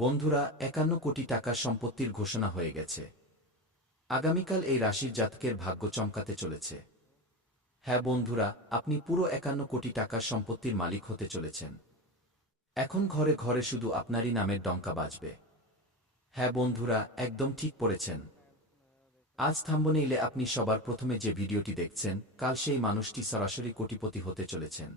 বন্ধুরা, ৫১ কোটি টাকার সম্পত্তির ঘোষণা হয়ে গেছে। আগামীকাল এই রাশির জাতকের ভাগ্য চমকাতে চলেছে। হ্যাঁ বন্ধুরা, আপনি পুরো ৫১ কোটি টাকার সম্পত্তির মালিক হতে চলেছেন। এখন ঘরে ঘরে শুধু আপনারই নামের ডঙ্কা বাজবে। হ্যাঁ বন্ধুরা, একদম ঠিক পড়েছেন। আজ থাম্বনেইলে আপনি সবার প্রথমে যে ভিডিওটি দেখছেন, কাল সেই মানুষটি সরাসরি কোটিপতি হতে চলেছেন।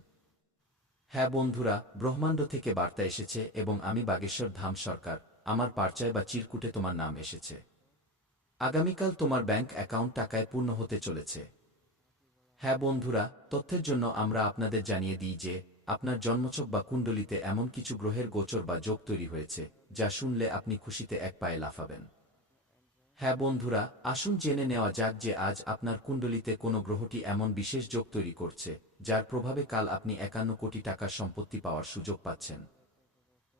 হ্যাঁ বন্ধুরা, ব্রহ্মাণ্ড থেকে বার্তা এসেছে এবং আমি বাগেশ্বর ধাম সরকার, আমার পারচায় বা চিরকুটে তোমার নাম এসেছে। আগামীকাল তোমার ব্যাংক অ্যাকাউন্ট টাকায় পূর্ণ হতে চলেছে। হ্যাঁ বন্ধুরা, তথ্যের জন্য আমরা আপনাদের জানিয়ে দিই যে আপনার জন্মছক বা কুণ্ডলিতে এমন কিছু গ্রহের গোচর বা যোগ তৈরি হয়েছে, যা শুনলে আপনি খুশিতে এক পায়ে লাফাবেন। হ্যাঁ বন্ধুরা, আসুন জেনে নেওয়া যাক যে আজ আপনার কুণ্ডলিতে কোন গ্রহটি এমন বিশেষ যোগ তৈরি করছে, যার প্রভাবে কাল আপনি ৫১ কোটি টাকার সম্পত্তি পাওয়ার সুযোগ পাচ্ছেন।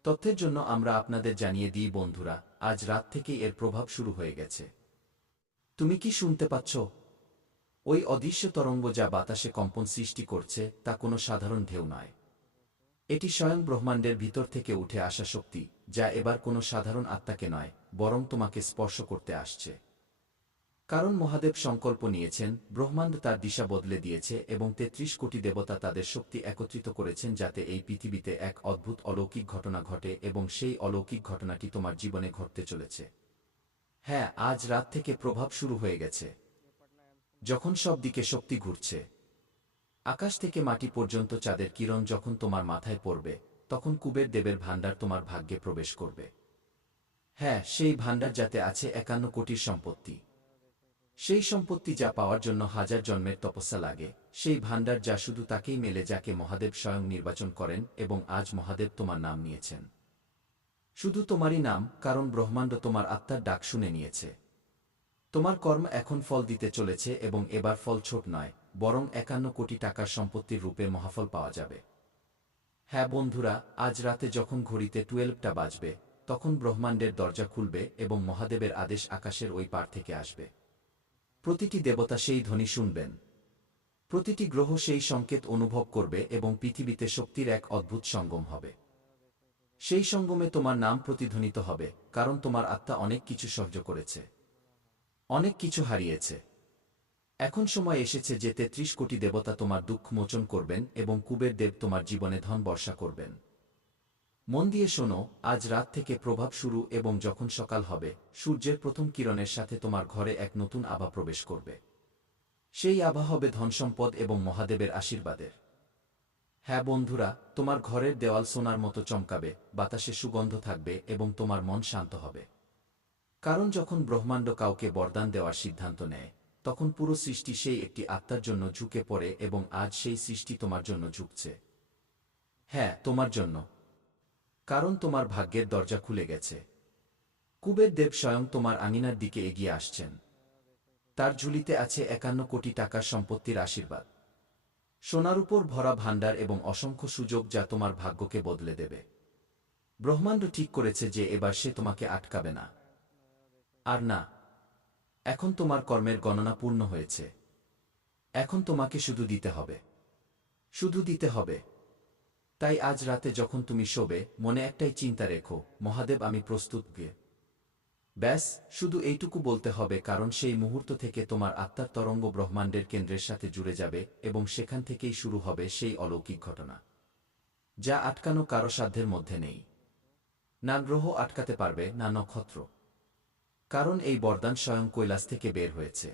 তথ্যের জন্য আমরা আপনাদের জানিয়ে দিই বন্ধুরা, আজ রাত থেকেই এর প্রভাব শুরু হয়ে গেছে। তুমি কি শুনতে পাচ্ছ? ওই অদৃশ্য তরঙ্গ যা বাতাসে কম্পন সৃষ্টি করছে, তা কোনো সাধারণ ঢেউ নয়। এটি স্বয়ং ব্রহ্মাণ্ডের ভিতর থেকে উঠে আসা শক্তি, যা এবার কোনো সাধারণ আত্মাকে নয়, বরং তোমাকে স্পর্শ করতে আসছে। কারণ মহাদেব সংকল্প নিয়েছেন, ব্রহ্মাণ্ড তার দিশা বদলে দিয়েছে এবং ৩৩ কোটি দেবতা তাদের শক্তি একত্রিত করেছেন যাতে এই পৃথিবীতে এক অদ্ভুত অলৌকিক ঘটনা ঘটে এবং সেই অলৌকিক ঘটনাটি তোমার জীবনে ঘটতে চলেছে। হ্যাঁ, আজ রাত থেকে প্রভাব শুরু হয়ে গেছে। যখন সব দিকে শক্তি ঘুরছে, আকাশ থেকে মাটি পর্যন্ত চাঁদের কিরণ যখন তোমার মাথায় পড়বে, তখন কুবের দেবের ভাণ্ডার তোমার ভাগ্যে প্রবেশ করবে। হ্যাঁ, সেই ভাণ্ডার যাতে আছে ৫১ কোটির সম্পত্তি। সেই সম্পত্তি যা পাওয়ার জন্য হাজার জন্মের তপস্যা লাগে, সেই ভাণ্ডার যা শুধু তাকেই মেলে যাকে মহাদেব স্বয়ং নির্বাচন করেন এবং আজ মহাদেব তোমার নাম নিয়েছেন। শুধু তোমারই নাম, কারণ ব্রহ্মাণ্ড তোমার আত্মার ডাক শুনে নিয়েছে। তোমার কর্ম এখন ফল দিতে চলেছে এবং এবার ফল ছোট নয়, বরং ৫১ কোটি টাকার সম্পত্তির রূপে মহাফল পাওয়া যাবে। হ্যাঁ বন্ধুরা, আজ রাতে যখন ঘড়িতে 12টা বাজবে, তখন ব্রহ্মাণ্ডের দরজা খুলবে এবং মহাদেবের আদেশ আকাশের ওই পার থেকে আসবে। প্রতিটি দেবতা সেই ধ্বনি শুনবেন। প্রতিটি গ্রহ সেই সংকেত অনুভব করবে এবং পৃথিবীতে শক্তির এক অদ্ভুত সঙ্গম হবে। সেই সঙ্গমে তোমার নাম প্রতিধ্বনিত হবে, কারণ তোমার আত্মা অনেক কিছু সহ্য করেছে, অনেক কিছু হারিয়েছে। এখন সময় এসেছে যে ৩৩ কোটি দেবতা তোমার দুঃখ মোচন করবেন এবং কুবের দেব তোমার জীবনে ধন বর্ষা করবেন। মন দিয়ে শোনো, আজ রাত থেকে প্রভাব শুরু এবং যখন সকাল হবে, সূর্যের প্রথম কিরণের সাথে তোমার ঘরে এক নতুন আভা প্রবেশ করবে। সেই আভা হবে ধনসম্পদ এবং মহাদেবের আশীর্বাদের। হ্যাঁ বন্ধুরা, তোমার ঘরের দেওয়াল সোনার মতো চমকাবে, বাতাসে সুগন্ধ থাকবে এবং তোমার মন শান্ত হবে। কারণ যখন ব্রহ্মাণ্ড কাউকে বরদান দেওয়ার সিদ্ধান্ত নেয়, তখন পুরো সৃষ্টি সেই একটি আত্মার জন্য ঝুঁকে পড়ে এবং আজ সেই সৃষ্টি তোমার জন্য ঝুঁকছে। হ্যাঁ, তোমার জন্য। কারণ তোমার ভাগ্যের দরজা খুলে গেছে। কুবের দেব স্বয়ং তোমার আঙিনার দিকে এগিয়ে আসছেন। তার ঝুলিতে আছে ৫১ কোটি টাকার সম্পত্তির আশীর্বাদ, সোনার উপর ভরা ভাণ্ডার এবং অসংখ্য সুযোগ যা তোমার ভাগ্যকে বদলে দেবে। ব্রহ্মাণ্ড ঠিক করেছে যে এবার সে তোমাকে আটকাবে না। আর না, এখন তোমার কর্মের গণনা পূর্ণ হয়েছে। এখন তোমাকে শুধু দিতে হবে, শুধু দিতে হবে। তাই আজ রাতে যখন তুমি শোবে, মনে একটাই চিন্তা রেখো, মহাদেব আমি প্রস্তুত গিয়ে। ব্যাস, শুধু এইটুকু বলতে হবে, কারণ সেই মুহূর্ত থেকে তোমার আত্মার তরঙ্গ ব্রহ্মাণ্ডের কেন্দ্রের সাথে জুড়ে যাবে এবং সেখান থেকেই শুরু হবে সেই অলৌকিক ঘটনা, যা আটকানো কারো সাধ্যের মধ্যে নেই। না গ্রহ আটকাতে পারবে, না নক্ষত্র। কারণ এই বরদান স্বয়ং কৈলাস থেকে বের হয়েছে।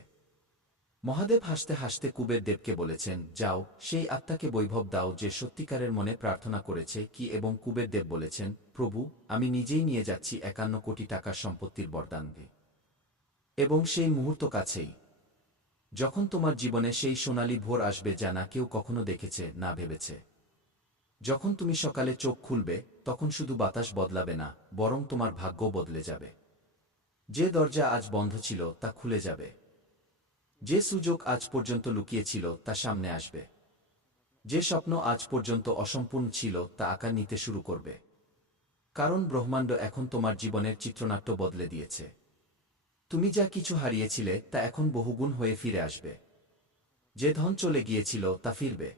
মহাদেব হাসতে হাসতে কুবের দেবকে বলেছেন, যাও, সেই আত্মাকে বৈভব দাও যে সত্যিকারের মনে প্রার্থনা করেছে কি। এবং কুবের দেব বলেছেন, প্রভু, আমি নিজেই নিয়ে যাচ্ছি ৫১ কোটি টাকার সম্পত্তির বরদান দিয়ে। এবং সেই মুহূর্ত কাছেই, যখন তোমার জীবনে সেই সোনালী ভোর আসবে যা না কেউ কখনো দেখেছে, না ভেবেছে। যখন তুমি সকালে চোখ খুলবে, তখন শুধু বাতাস বদলাবে না, বরং তোমার ভাগ্য বদলে যাবে। যে দরজা আজ বন্ধ ছিল তা খুলে যাবে। যে সুযোগ আজ পর্যন্ত লুকিয়ে ছিল তা সামনে আসবে। যে স্বপ্ন আজ পর্যন্ত অসম্পূর্ণ ছিল তা আকার নিতে শুরু করবে। কারণ ব্রহ্মাণ্ড এখন তোমার জীবনের চিত্রনাট্য বদলে দিয়েছে। তুমি যা কিছু হারিয়েছিলে তা এখন বহুগুণ হয়ে ফিরে আসবে। যে ধন চলে গিয়েছিল তা ফিরবে,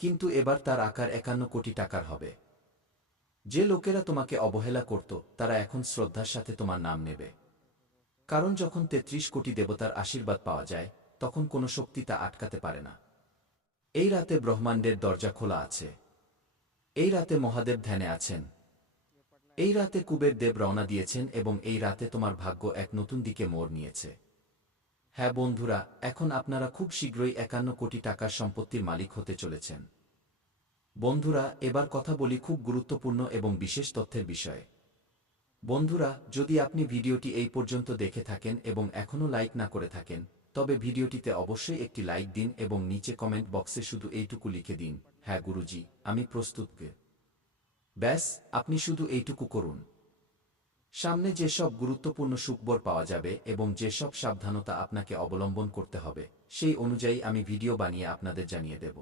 কিন্তু এবার তার আকার ৫১ কোটি টাকার হবে। যে লোকেরা তোমাকে অবহেলা করত তারা এখন শ্রদ্ধার সাথে তোমার নাম নেবে। কারণ যখন ৩৩ কোটি দেবতার আশীর্বাদ পাওয়া যায় তখন কোনো শক্তি তা আটকাতে পারে না। এই রাতে ব্রহ্মাণ্ডের দরজা খোলা আছে। এই রাতে মহাদেব ধ্যানে আছেন। এই রাতে কুবের দেব রওনা দিয়েছেন এবং এই রাতে তোমার ভাগ্য এক নতুন দিকে মোড় নিয়েছে। হ্যাঁ বন্ধুরা, এখন আপনারা খুব শীঘ্রই ৫১ কোটি টাকার সম্পত্তির মালিক হতে চলেছেন। বন্ধুরা, এবার কথা বলি খুব গুরুত্বপূর্ণ এবং বিশেষ তথ্যের বিষয়ে। বন্ধুরা, যদি আপনি ভিডিওটি এই পর্যন্ত দেখে থাকেন এবং এখনও লাইক না করে থাকেন, তবে ভিডিওটিতে অবশ্যই একটি লাইক দিন এবং নিচে কমেন্ট বক্সে শুধু এইটুকু লিখে দিন, হ্যাঁ গুরুজি, আমি প্রস্তুত। ব্যাস, আপনি শুধু এইটুকু করুন। সামনে যেসব গুরুত্বপূর্ণ সুখবর পাওয়া যাবে এবং যেসব সাবধানতা আপনাকে অবলম্বন করতে হবে সেই অনুযায়ী আমি ভিডিও বানিয়ে আপনাদের জানিয়ে দেব।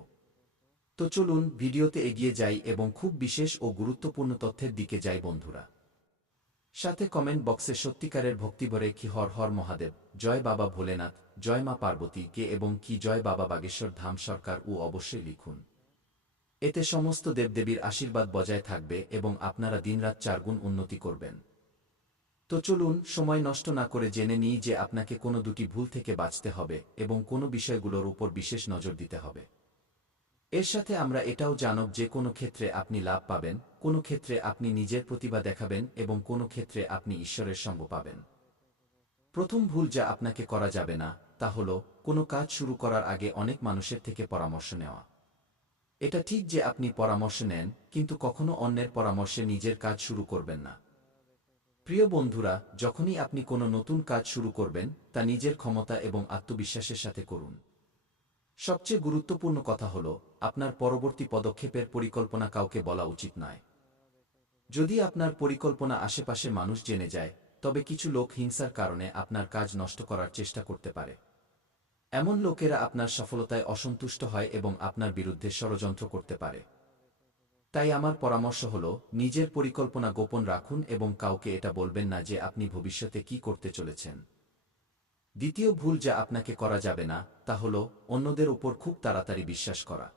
তো চলুন ভিডিওতে এগিয়ে যাই এবং খুব বিশেষ ও গুরুত্বপূর্ণ তথ্যের দিকে যাই বন্ধুরা। সাথে কমেন্ট বক্সে সত্যিকারের ভক্তিভরে কি হর হর মহাদেব, জয় বাবা ভোলেনাথ, জয় মা পার্বতী কে এবং কি জয় বাবা বাগেশ্বর ধাম সরকার ও অবশ্যই লিখুন। এতে সমস্ত দেবদেবীর আশীর্বাদ বজায় থাকবে এবং আপনারা দিনরাত ৪ গুণ উন্নতি করবেন। তো চলুন সময় নষ্ট না করে জেনে নিই যে আপনাকে কোনো দুটি ভুল থেকে বাঁচতে হবে এবং কোনো বিষয়গুলোর উপর বিশেষ নজর দিতে হবে। এর সাথে আমরা এটাও জানব যে কোনো ক্ষেত্রে আপনি লাভ পাবেন, কোনো ক্ষেত্রে আপনি নিজের প্রতিভা দেখাবেন এবং কোনো ক্ষেত্রে আপনি ঈশ্বরের সঙ্গ পাবেন। প্রথম ভুল যা আপনাকে করা যাবে না তা হল কোনো কাজ শুরু করার আগে অনেক মানুষের থেকে পরামর্শ নেওয়া। এটা ঠিক যে আপনি পরামর্শ নেন, কিন্তু কখনো অন্যের পরামর্শে নিজের কাজ শুরু করবেন না। প্রিয় বন্ধুরা, যখনই আপনি কোনো নতুন কাজ শুরু করবেন তা নিজের ক্ষমতা এবং আত্মবিশ্বাসের সাথে করুন। সবচেয়ে গুরুত্বপূর্ণ কথা হল আপনার পরবর্তী পদক্ষেপের পরিকল্পনা কাউকে বলা উচিত নয়। যদি আপনার পরিকল্পনা আশেপাশে মানুষ জেনে যায়, তবে কিছু লোক হিংসার কারণে আপনার কাজ নষ্ট করার চেষ্টা করতে পারে। এমন লোকেরা আপনার সফলতায় অসন্তুষ্ট হয় এবং আপনার বিরুদ্ধে ষড়যন্ত্র করতে পারে। তাই আমার পরামর্শ হল নিজের পরিকল্পনা গোপন রাখুন এবং কাউকে এটা বলবেন না যে আপনি ভবিষ্যতে কি করতে চলেছেন। দ্বিতীয় ভুল যা আপনাকে করা যাবে না তা হল অন্যদের উপর খুব তাড়াতাড়ি বিশ্বাস করা।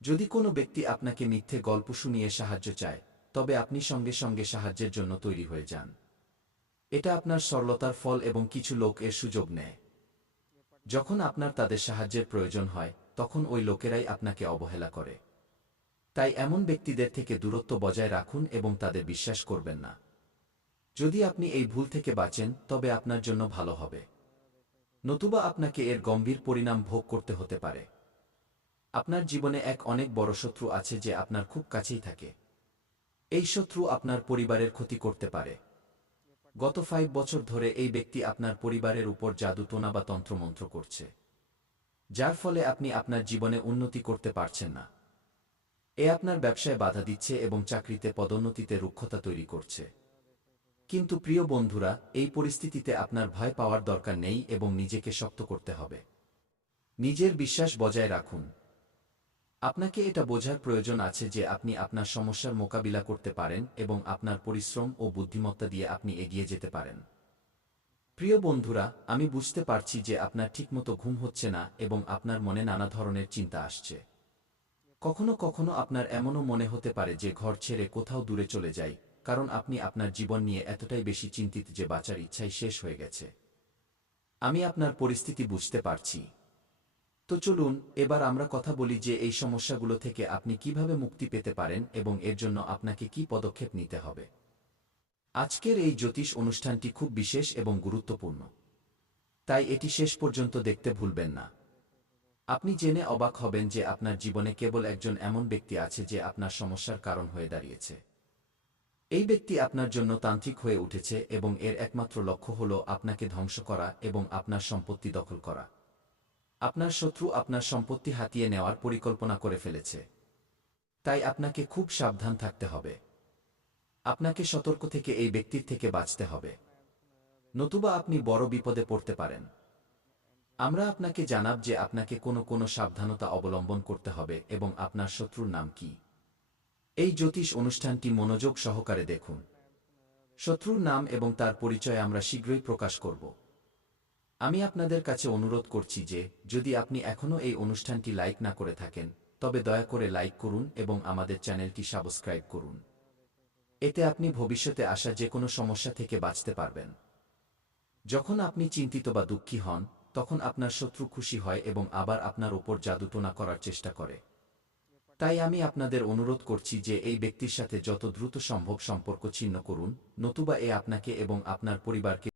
যদি কোনো ব্যক্তি আপনাকে মিথ্যে গল্প শুনিয়ে সাহায্য চায়, তবে আপনি সঙ্গে সঙ্গে সাহায্যের জন্য তৈরি হয়ে যান। এটা আপনার সরলতার ফল এবং কিছু লোক এর সুযোগ নেয়। যখন আপনার তাদের সাহায্যের প্রয়োজন হয় তখন ওই লোকেরাই আপনাকে অবহেলা করে। তাই এমন ব্যক্তিদের থেকে দূরত্ব বজায় রাখুন এবং তাদের বিশ্বাস করবেন না। যদি আপনি এই ভুল থেকে বাঁচেন তবে আপনার জন্য ভালো হবে, নতুবা আপনাকে এর গম্ভীর পরিণাম ভোগ করতে হতে পারে। আপনার জীবনে এক অনেক বড় শত্রু আছে যে আপনার খুব কাছেই থাকে। এই শত্রু আপনার পরিবারের ক্ষতি করতে পারে। গত 5 বছর ধরে এই ব্যক্তি আপনার পরিবারের উপর জাদু টোনা বা তন্ত্রমন্ত্র করছে, যার ফলে আপনি আপনার জীবনে উন্নতি করতে পারছেন না। এ আপনার ব্যবসায় বাধা দিচ্ছে এবং চাকরিতে পদোন্নতিতে রুক্ষতা তৈরি করছে। কিন্তু প্রিয় বন্ধুরা, এই পরিস্থিতিতে আপনার ভয় পাওয়ার দরকার নেই এবং নিজেকে শক্ত করতে হবে। নিজের বিশ্বাস বজায় রাখুন। আপনাকে এটা বোঝার প্রয়োজন আছে যে আপনি আপনার সমস্যার মোকাবিলা করতে পারেন এবং আপনার পরিশ্রম ও বুদ্ধিমত্তা দিয়ে আপনি এগিয়ে যেতে পারেন। প্রিয় বন্ধুরা, আমি বুঝতে পারছি যে আপনার ঠিকমতো ঘুম হচ্ছে না এবং আপনার মনে নানা ধরনের চিন্তা আসছে। কখনো কখনো আপনার এমনও মনে হতে পারে যে ঘর ছেড়ে কোথাও দূরে চলে যাই, কারণ আপনি আপনার জীবন নিয়ে এতটাই বেশি চিন্তিত যে বাঁচার ইচ্ছাই শেষ হয়ে গেছে। আমি আপনার পরিস্থিতি বুঝতে পারছি। তো চলুন এবার আমরা কথা বলি যে এই সমস্যাগুলো থেকে আপনি কিভাবে মুক্তি পেতে পারেন এবং এর জন্য আপনাকে কি পদক্ষেপ নিতে হবে। আজকের এই জ্যোতিষ অনুষ্ঠানটি খুব বিশেষ এবং গুরুত্বপূর্ণ, তাই এটি শেষ পর্যন্ত দেখতে ভুলবেন না। আপনি জেনে অবাক হবেন যে আপনার জীবনে কেবল একজন এমন ব্যক্তি আছে যে আপনার সমস্যার কারণ হয়ে দাঁড়িয়েছে। এই ব্যক্তি আপনার জন্য তান্ত্রিক হয়ে উঠেছে এবং এর একমাত্র লক্ষ্য হল আপনাকে ধ্বংস করা এবং আপনার সম্পত্তি দখল করা। আপনার শত্রু আপনার সম্পত্তি হাতিয়ে নেওয়ার পরিকল্পনা করে ফেলেছে। তাই আপনাকে খুব সাবধান থাকতে হবে। আপনাকে সতর্ক থেকে এই ব্যক্তির থেকে বাঁচতে হবে, নতুবা আপনি বড় বিপদে পড়তে পারেন। আমরা আপনাকে জানাব যে আপনাকে কোনো সাবধানতা অবলম্বন করতে হবে এবং আপনার শত্রুর নাম কি। এই জ্যোতিষ অনুষ্ঠানটি মনোযোগ সহকারে দেখুন। শত্রুর নাম এবং তার পরিচয় আমরা শীঘ্রই প্রকাশ করব। আমি আপনাদের কাছে অনুরোধ করছি যে যদি আপনি এখনও এই অনুষ্ঠানটি লাইক না করে থাকেন তবে দয়া করে লাইক করুন এবং আমাদের চ্যানেলটি সাবস্ক্রাইব করুন। এতে আপনি ভবিষ্যতে আসা যে কোনো সমস্যা থেকে বাঁচতে পারবেন। যখন আপনি চিন্তিত বা দুঃখী হন, তখন আপনার শত্রু খুশি হয় এবং আবার আপনার ওপর জাদুটোনা করার চেষ্টা করে। তাই আমি আপনাদের অনুরোধ করছি যে এই ব্যক্তির সাথে যত দ্রুত সম্ভব সম্পর্ক ছিন্ন করুন, নতুবা এ আপনাকে এবং আপনার পরিবারকে